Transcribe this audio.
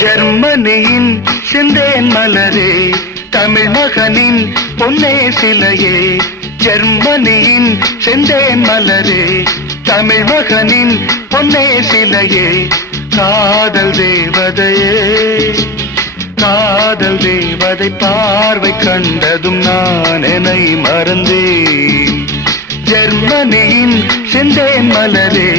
ஜெர்மனியின் சிந்தேன் மலரே, தமிழ் மகனின் பொன்னே சிலையே. ஜெர்மனியின் செந்தேன் மலரே, தமிழ் மகனின் பொன்னே சிலையே. காதல் தேவதையே, காதல் தேவதை பார்வை கண்டதும் நான் என்னை மறந்தேன். ஜெர்மனியின் செந்தேன் மலரே.